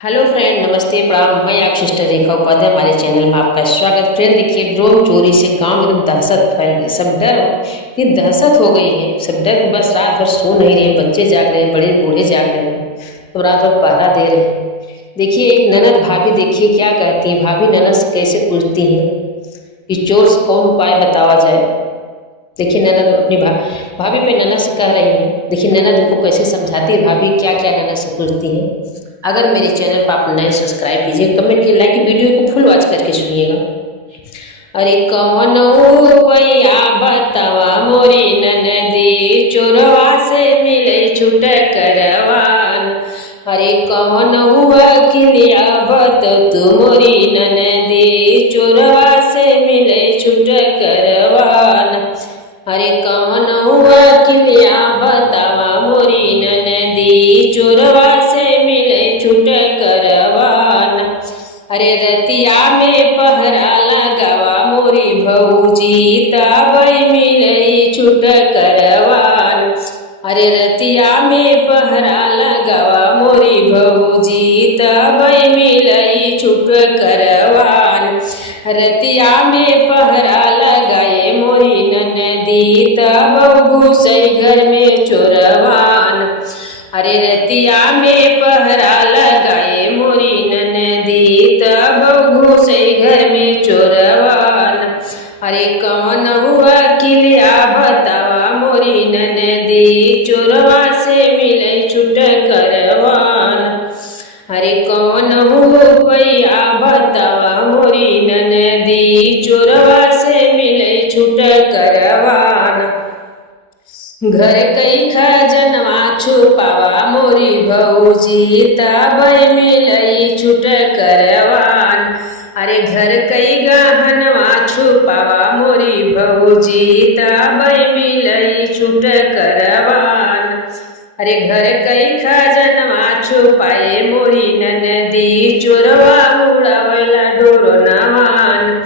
Hello friend, नमस्ते, प्रणाम। मैं आपकी सिस्टर रेखा उपाध्याय। हमारे चैनल में आपका स्वागत। फ्रेंड देखिए, ड्रोन चोरी से गांव में एकदम दहशत फैल गई। सब डर की दहशत हो गई है। सब डर के बस रात भर सो नहीं रहे। बच्चे जाग रहे हैं, बड़े बूढ़े जाग रहे हैं, तो रात भर पहरा दे रहे हैं। देखिए एक ननद भाभी, देखिए क्या कहती है। भाभी ननद से कैसे पूछती हैं कि चोर से कौन उपाय बतावा जाए। देखिए ननद अपनी भाभी पे ननद से कह रही है। देखिए ननद को कैसे समझाती है भाभी, क्या क्या ननद से पूछती है। अगर मेरे चैनल पर आप नए सब्सक्राइब कीजिए, कमेंट कीजिए, लाइक, वीडियो को फुल वॉच करके सुनिएगा। अरे कौन उपाया बतावा मोरी ननदी, चोरवा से मिले छूट करवान। अरे कौन हुआ किलिया बत तू मोरी ननदी, चोरवा से मिले छूट करवान। अरे कौन हुआ किलिया बतावा मोरी ननदी, चोरवा से मिले छूट करवान। अरे रतिया में पहरा लगावा मोरी भौजी, तबई मिले छूट करवान। अरे रतिया में पहरा लगावा मोरी भौजी, तबई मिले छूट करवान। रतिया में पहरा लगाए मोरी ननदी, तब घुसे घर में चोरवान। अरे रतिया में पहरा लगाए मोरी ननदी, तब घुसे घर में चोरवान। अरे कौन हुआ किलिया बतावा मोरी ननदी, चोरवा से मिले छूट करवान। अरे कौन उपाया बतावा मोरी ननदी, चोरवा से मिले छूट करवान। घर कई खजनवा छुपावा मोरी भौजी, तबई मिले छूट करवान। अरे घर कई गहनवा छुपावा मोरी भौजी, तबई मिले छूट करवान। अरे घर कई खजनवा छुपाए मोरी ननदी, चोरवा उड़ावला डोरो नवान।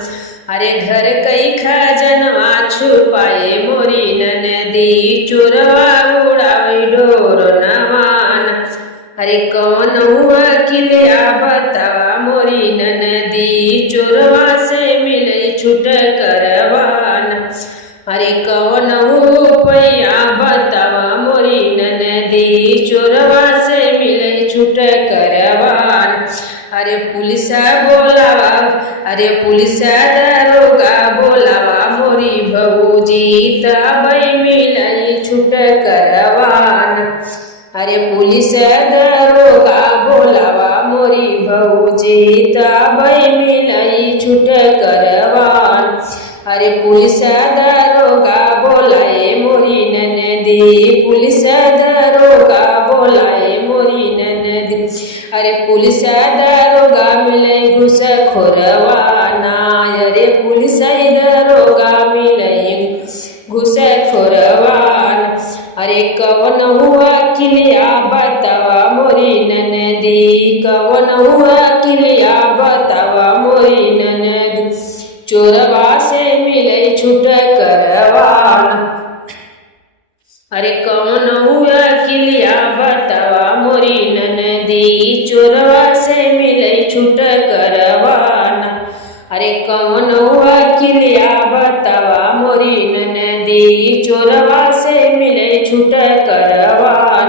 अरे घर कई खजनवा छुपाए मोरी ननदी, चोरवा उड़ावे डोरो नवान। अरे कौन हुआ किलिया बतावा मोरी ननदी, चोरवा से मिले छूट करवान। अरे कौन उपाया बतावा मोरी ननदी, चोरवा से मिले छूट करवान। अरे पुलिस बोलावा, अरे पुलिस दरोगा बोलावा मोरी भौजी, तबई मिले छूट करवान। अरे पुलिस दरोगा बोलावा मोरी भौजी, तबई मिले छूट करवान। अरे पुलिस दरोगा बोलाए मोरी ननदी, पुलिस दरोगा बोलाए मोरी ननदी। अरे पुलिस दरोगा मिले घुस खोरवाना। अरे पुलिस दरोगा मिले घुस खोरवान। अरे कौन हुआ किलिया बतावा मोरी ननदी, कौन हुआ किलिया बतावा मोरी ननदी, चोरवा से मिले छूट करवान। अरे कौन हुआ किलिया बतावा मोरी ननदी, चोरवा से मिले छूट करवान। अरे कौन हुआ किलिया बतावा मोरी ननदी, चोरवा से मिले छूट करवान।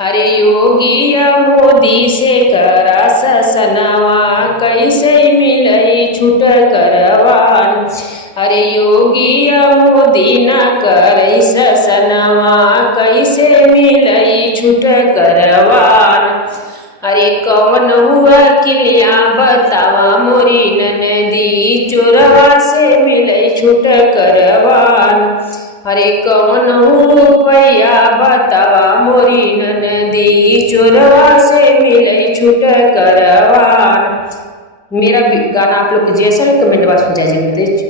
अरे योगी मोदी से करा ससनवा, कैसे मिले छूट करवान। अरे योगी मोदी न करे ससनवा, कैसे मिले छूट करवान। अरे कौन हुआ किलिया बतावा मोरी ननदी, चोरवा से मिले छूट करवान। अरे कौन उपाया बतावा मोरी ननदी, चोरवा से मिले छूट करवान। मेरा गाना आप लोग जैसा कमेंट बॉक्स में जाइए।